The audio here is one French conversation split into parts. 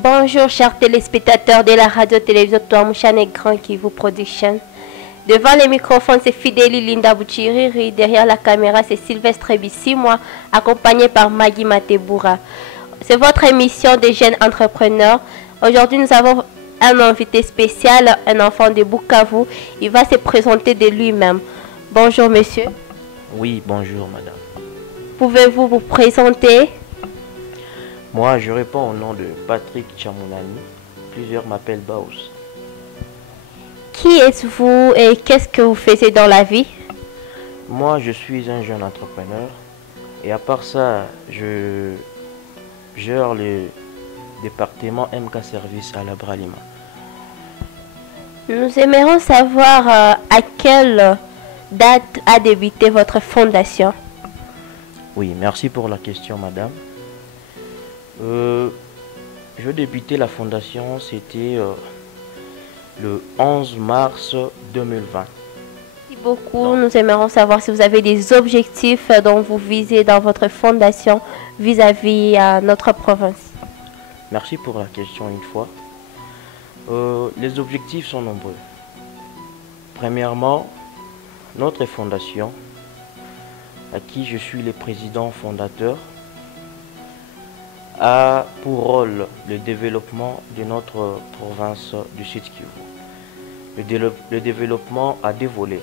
Bonjour chers téléspectateurs de la radio-télévision Touamouchane Grand Kivu Production. Devant les microphones, c'est Fidélie Linda Bouchiriri. Derrière la caméra, c'est Sylvestre Bissi, moi, accompagné par Maggie Mateboura. C'est votre émission des jeunes entrepreneurs. Aujourd'hui, nous avons un invité spécial, un enfant de Bukavu. Il va se présenter de lui-même. Bonjour monsieur. Oui, bonjour madame. Pouvez-vous vous présenter? Moi, je réponds au nom de Patrick Chamounani. Plusieurs m'appellent Baous. Qui êtes-vous et qu'est-ce que vous faites dans la vie? Moi, je suis un jeune entrepreneur. Et à part ça, je gère le département MK Service à la Bralima. Nous aimerions savoir à quelle date a débuté votre fondation. Oui, merci pour la question, madame. Je débuté la fondation, c'était le 11 mars 2020. Merci beaucoup. Nous aimerions savoir si vous avez des objectifs dont vous visez dans votre fondation vis-à-vis à notre province. Merci pour la question une fois. Les objectifs sont nombreux. Premièrement, notre fondation, à qui je suis le président fondateur, a pour rôle le développement de notre province du Sud Kivu. Le développement a deux volets: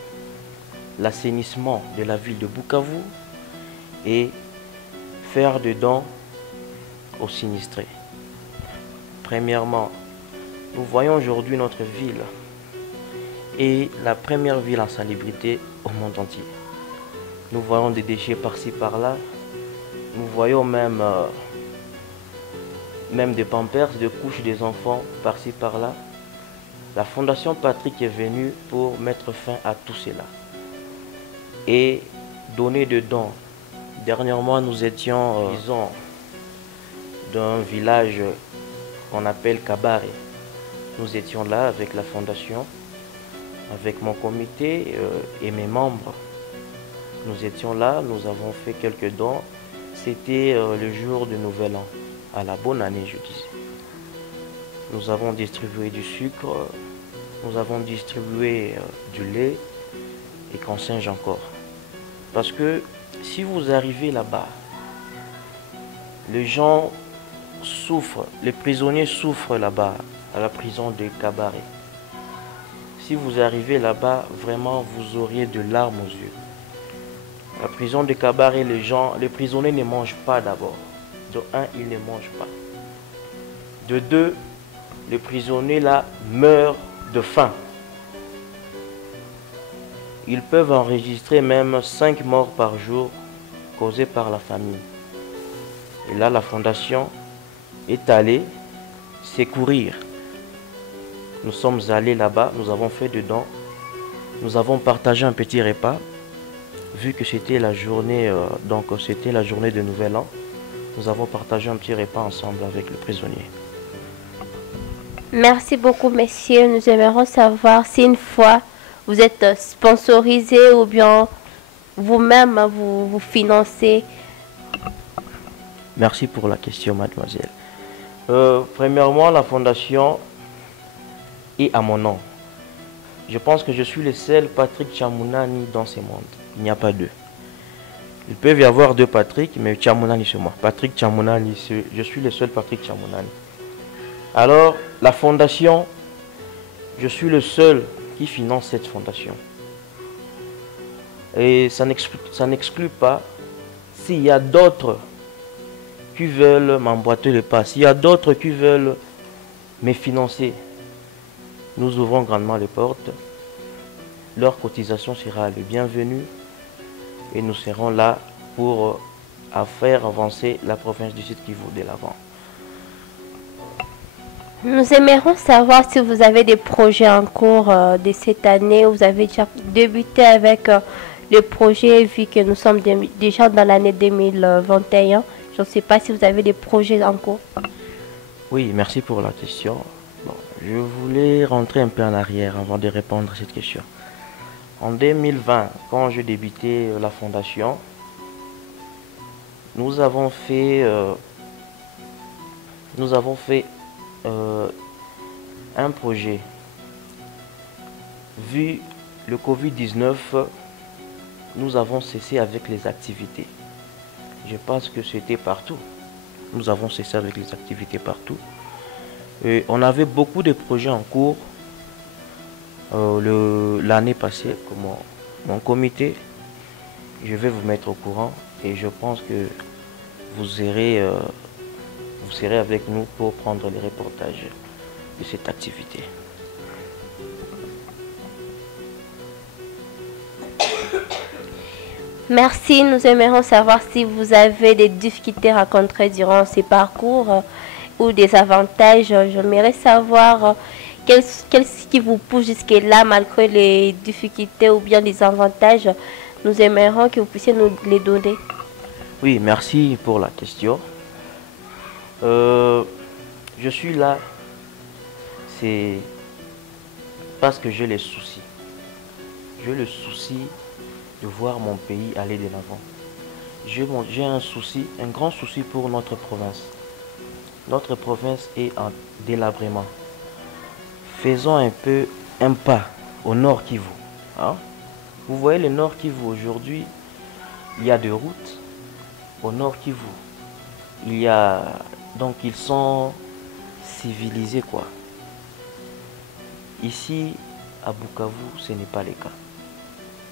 l'assainissement de la ville de Bukavu et faire des dons aux sinistrés. Premièrement, nous voyons aujourd'hui notre ville est la première ville en salubrité au monde entier. Nous voyons des déchets par-ci par-là. Nous voyons même des pampers, des couches des enfants par-ci par-là. La Fondation Patrick est venue pour mettre fin à tout cela et donner des dons. Dernièrement, nous étions d'un village qu'on appelle Kabare. Nous étions là avec la Fondation, avec mon comité et mes membres. Nous étions là, nous avons fait quelques dons. C'était le jour du Nouvel An, à la bonne année, je disais. Nous avons distribué du sucre, nous avons distribué du lait et qu'on singe encore. Parce que si vous arrivez là-bas, les gens souffrent, les prisonniers souffrent là-bas, à la prison de Kabare. Si vous arrivez là-bas, vraiment, vous auriez de larmes aux yeux. La prison de Kabare, les prisonniers ne mangent pas d'abord. De un, ils ne mangent pas. De deux, les prisonniers là meurent de faim. Ils peuvent enregistrer même 5 morts par jour causées par la famine. Et là, la fondation est allée secourir. Nous sommes allés là-bas, nous avons fait des dons. Nous avons partagé un petit repas. Vu que c'était la journée, c'était la journée de Nouvel An, nous avons partagé un petit repas ensemble avec le prisonnier. Merci beaucoup, messieurs. Nous aimerions savoir si une fois vous êtes sponsorisé ou bien vous-même vous financez. Merci pour la question, mademoiselle. Premièrement, la fondation est à mon nom. Je pense que je suis le seul Patrick Chamounani dans ce monde. Il n'y a pas deux. Il peut y avoir deux Patrick, mais Chamounani c'est moi. Patrick Chamounani, je suis le seul Patrick Chamounani. Alors, la fondation, je suis le seul qui finance cette fondation. Et ça n'exclut pas s'il y a d'autres qui veulent m'emboîter le pas, s'il y a d'autres qui veulent me financer. Nous ouvrons grandement les portes. Leur cotisation sera le bienvenu et nous serons là pour faire avancer la province du Sud Kivu de l'avant. Nous aimerions savoir si vous avez des projets en cours de cette année. Vous avez déjà débuté avec le projet vu que nous sommes déjà dans l'année 2021. Je ne sais pas si vous avez des projets en cours. Oui, merci pour la question. Bon, je voulais rentrer un peu en arrière avant de répondre à cette question. En 2020, quand je débutais la fondation, nous avons fait un projet. Vu le Covid-19, nous avons cessé avec les activités. Je pense que c'était partout. Nous avons cessé avec les activités partout. Et on avait beaucoup de projets en cours. L'année passée, comme mon comité, je vais vous mettre au courant et je pense que vous serez avec nous pour prendre les reportages de cette activité. Merci, nous aimerions savoir si vous avez des difficultés rencontrées durant ces parcours ou des avantages. J'aimerais savoir qu'est-ce qui vous pousse jusque-là malgré les difficultés ou bien les avantages. Nous aimerions que vous puissiez nous les donner. Oui, merci pour la question. Je suis là, c'est parce que j'ai les soucis. J'ai le souci de voir mon pays aller de l'avant. J'ai un souci, un grand souci pour notre province. Notre province est en délabrement. Faisons un peu un pas au nord Kivu. Hein? Vous voyez le nord Kivu aujourd'hui, il y a des routes au nord Kivu. Il y a donc ils sont civilisés quoi. Ici à Bukavu, ce n'est pas le cas.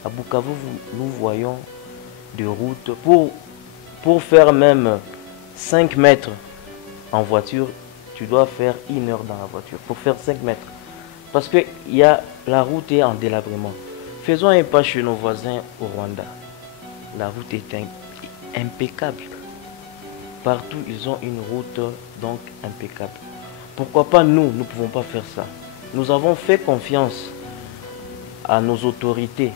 À Bukavu, nous voyons des routes pour faire même 5 mètres en voiture, tu dois faire 1 heure dans la voiture pour faire 5 mètres. Parce que la route est en délabrement. Faisons un pas chez nos voisins au Rwanda. La route est impeccable. Partout, ils ont une route donc impeccable. Pourquoi pas nous ne pouvons pas faire ça? Nous avons fait confiance à nos autorités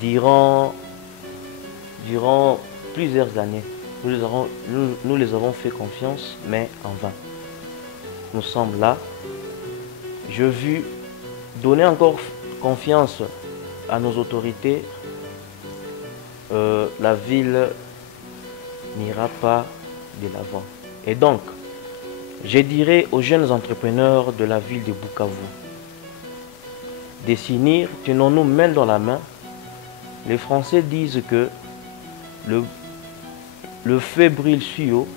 durant plusieurs années. Nous les avons fait confiance, mais en vain. Nous sommes là. Je veux donner encore confiance à nos autorités. La ville n'ira pas de l'avant. Et donc, je dirais aux jeunes entrepreneurs de la ville de Bukavu de s'unir, tenons-nous main dans la main. Les Français disent que le feu brûle si haut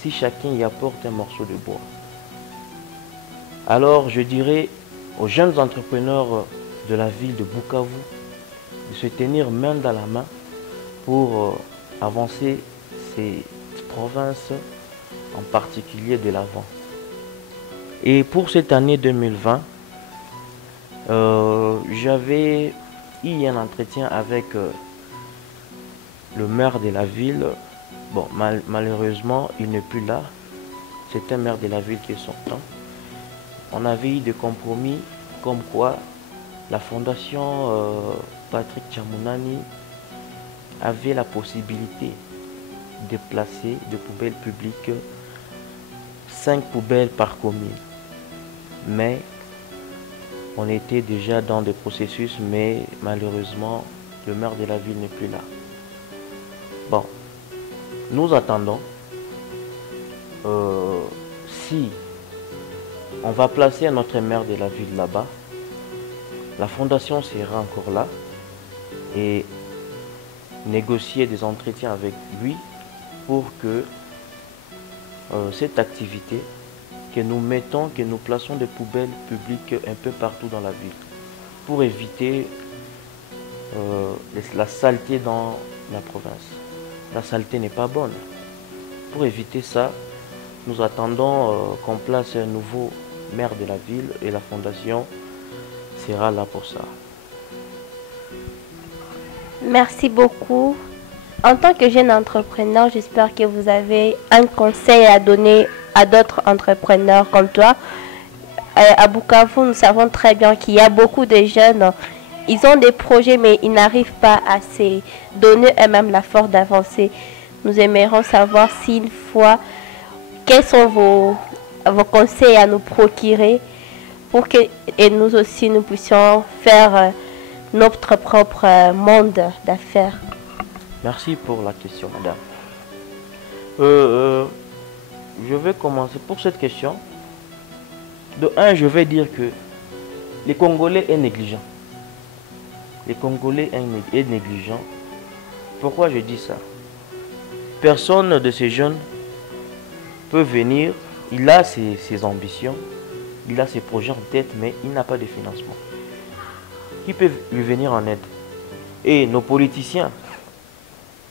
si chacun y apporte un morceau de bois. Alors je dirais aux jeunes entrepreneurs de la ville de Bukavu de se tenir main dans la main pour avancer ces provinces, en particulier de l'avant. Et pour cette année 2020, j'avais eu un entretien avec le maire de la ville. Bon, malheureusement, il n'est plus là. C'est un maire de la ville qui est sortant. On avait eu des compromis comme quoi la fondation Patrick Chamunani avait la possibilité de placer des poubelles publiques, 5 poubelles par commune. Mais on était déjà dans des processus, mais malheureusement, le maire de la ville n'est plus là. Bon, nous attendons. Si on va placer notre maire de la ville là-bas, la fondation sera encore là et négocier des entretiens avec lui pour que cette activité que nous mettons, que nous plaçons des poubelles publiques un peu partout dans la ville pour éviter la saleté dans la province. La saleté n'est pas bonne. Pour éviter ça, nous attendons qu'on place un nouveau maire de la ville et la fondation sera là pour ça. Merci beaucoup. En tant que jeune entrepreneur, j'espère que vous avez un conseil à donner à d'autres entrepreneurs comme toi. À Bukavu, nous savons très bien qu'il y a beaucoup de jeunes. Ils ont des projets, mais ils n'arrivent pas à se donner eux-mêmes la force d'avancer. Nous aimerions savoir si une fois, quels sont vos conseils à nous procurer pour que et nous aussi nous puissions faire notre propre monde d'affaires. Merci pour la question, madame. Je vais commencer pour cette question. De un, je vais dire que les Congolais est négligent. Les Congolais est négligent. Pourquoi je dis ça? Personne de ces jeunes peut venir, il a ses ambitions, il a ses projets en tête, mais il n'a pas de financement. Qui peut lui venir en aide? Et nos politiciens,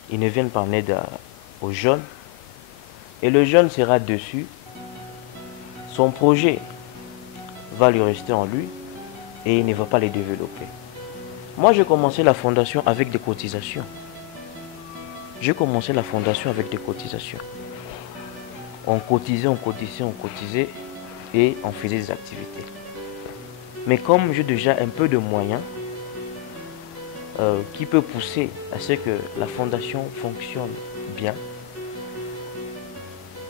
ils ne viennent pas en aide aux jeunes. Et le jeune sera dessus. Son projet va lui rester en lui et il ne va pas les développer. Moi, j'ai commencé la fondation avec des cotisations. J'ai commencé la fondation avec des cotisations. On cotisait et on faisait des activités. Mais comme j'ai déjà un peu de moyens qui peut pousser à ce que la fondation fonctionne bien,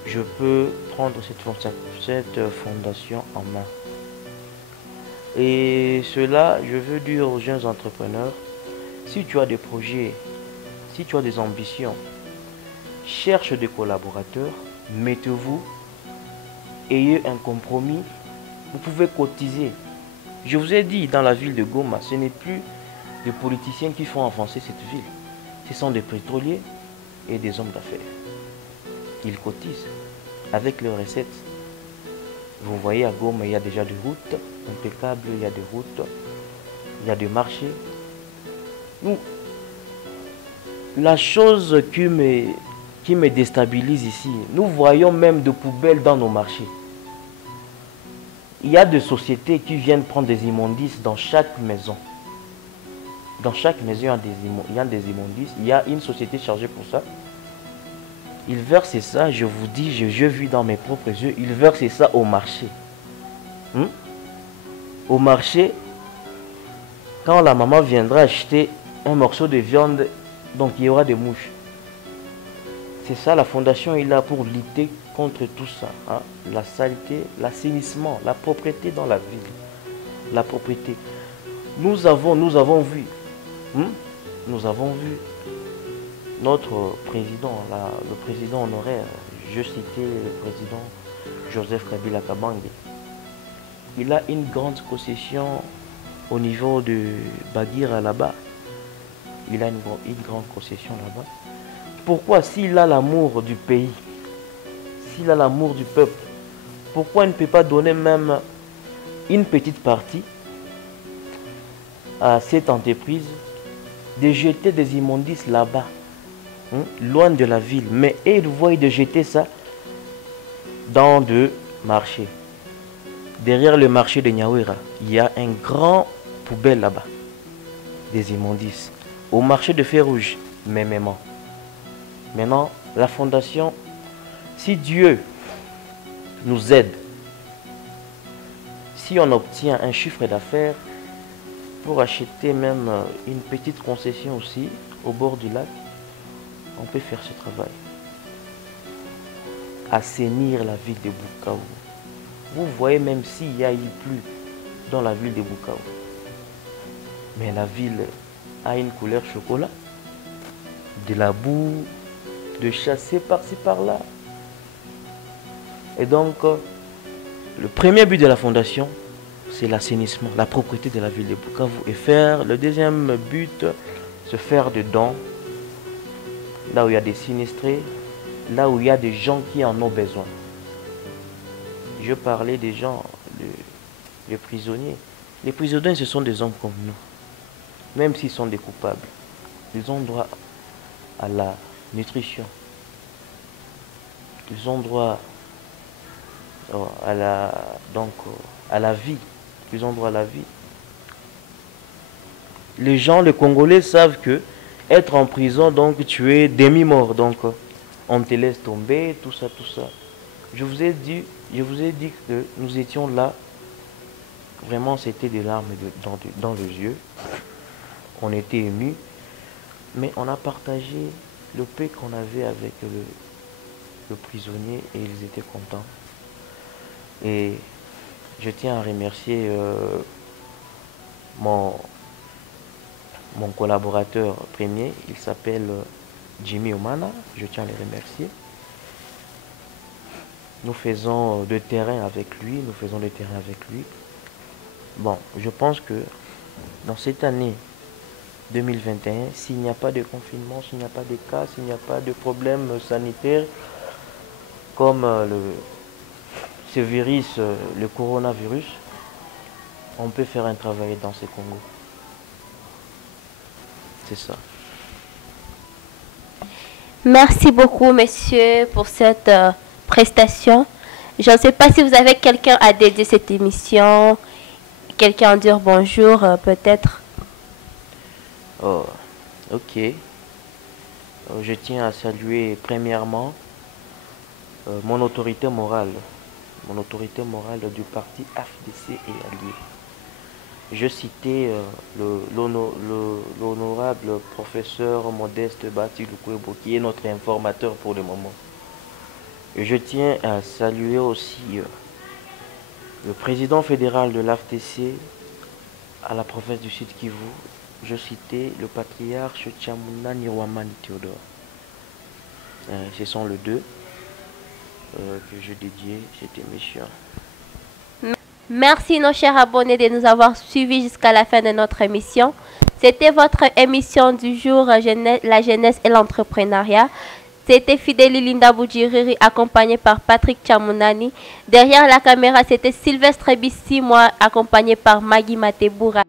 je peux prendre cette fondation en main. Et cela, je veux dire aux jeunes entrepreneurs, si tu as des projets, si tu as des ambitions, cherche des collaborateurs, mettez-vous, ayez un compromis, vous pouvez cotiser. Je vous ai dit, dans la ville de Goma, ce n'est plus des politiciens qui font avancer cette ville. Ce sont des pétroliers et des hommes d'affaires. Ils cotisent avec leurs recettes. Vous voyez, à Goma, il y a déjà des routes impeccables, il y a des routes, il y a des marchés. Nous, la chose qui me déstabilise ici, nous voyons même de poubelles dans nos marchés. Il y a des sociétés qui viennent prendre des immondices dans chaque maison. Dans chaque maison, il y a des immondices. Il y a une société chargée pour ça. Ils versent ça, je vous dis, je vis dans mes propres yeux, ils versent ça au marché. Au marché, quand la maman viendra acheter un morceau de viande, donc il y aura des mouches. C'est ça, la fondation est là pour lutter contre tout ça. La saleté, l'assainissement, la propreté dans la ville. La propreté. Nous avons vu. Nous avons vu notre président, le président honoraire, je citais le président Joseph Kabila Kabange. Il a une grande concession au niveau de Bagira là-bas. Il a une grande concession là-bas. Pourquoi, s'il a l'amour du pays, s'il a l'amour du peuple, pourquoi il ne peut pas donner même une petite partie à cette entreprise de jeter des immondices là-bas, loin de la ville, mais il voit de jeter ça dans le marché. Derrière le marché de Nyawera, il y a un grand poubelle là-bas, des immondices. Au marché de Feu-Rouge, mêmement. Maintenant, la fondation, si Dieu nous aide, si on obtient un chiffre d'affaires pour acheter même une petite concession aussi au bord du lac, on peut faire ce travail. Assainir la ville de Bukavu. Vous voyez, même s'il y a eu plus dans la ville de Bukavu, mais la ville a une couleur chocolat, de la boue, de chasser par-ci par-là. Et donc, le premier but de la fondation, c'est l'assainissement, la propreté de la ville de Bukavu. Et faire, le deuxième but, c'est faire des dons, là où il y a des sinistrés, là où il y a des gens qui en ont besoin. Je parlais des gens, les prisonniers. Les prisonniers, ce sont des hommes comme nous. Même s'ils sont des coupables, ils ont droit à la nutrition. Ils ont droit à la vie. Ils ont droit à la vie. Les gens, les Congolais savent que être en prison, donc tu es demi-mort. Donc on te laisse tomber, tout ça, tout ça. Je vous ai dit que nous étions là. Vraiment, c'était des larmes dans les yeux. On était émus. Mais on a partagé le paix qu'on avait avec le prisonnier et ils étaient contents. Et je tiens à remercier mon collaborateur premier. Il s'appelle Jimmy Omana. Je tiens à le remercier. Nous faisons de terrain avec lui, Bon, je pense que dans cette année 2021, s'il n'y a pas de confinement, s'il n'y a pas de cas, s'il n'y a pas de problème sanitaire comme ce virus, le coronavirus, on peut faire un travail dans ce Congo. C'est ça. Merci beaucoup, monsieur, pour cette prestation. Je ne sais pas si vous avez quelqu'un à dédier cette émission, quelqu'un à dire bonjour, peut-être. Oh, ok. Je tiens à saluer premièrement mon autorité morale du parti AFDC et Alliés. Je citais l'honorable professeur Modeste Batiloukwebo, qui est notre informateur pour le moment. Et je tiens à saluer aussi le président fédéral de l'AFDC à la province du Sud Kivu. Je citais le patriarche Tchamuna Nirwamani Théodore. Ce sont les deux que je dédiais cette émission. Merci nos chers abonnés de nous avoir suivis jusqu'à la fin de notre émission. C'était votre émission du jour, la jeunesse et l'entrepreneuriat. C'était Fidèle Linda Boudjiriri accompagné par Patrick Chamunani. Derrière la caméra, c'était Sylvestre Bissi, moi accompagné par Maggie Mateboura.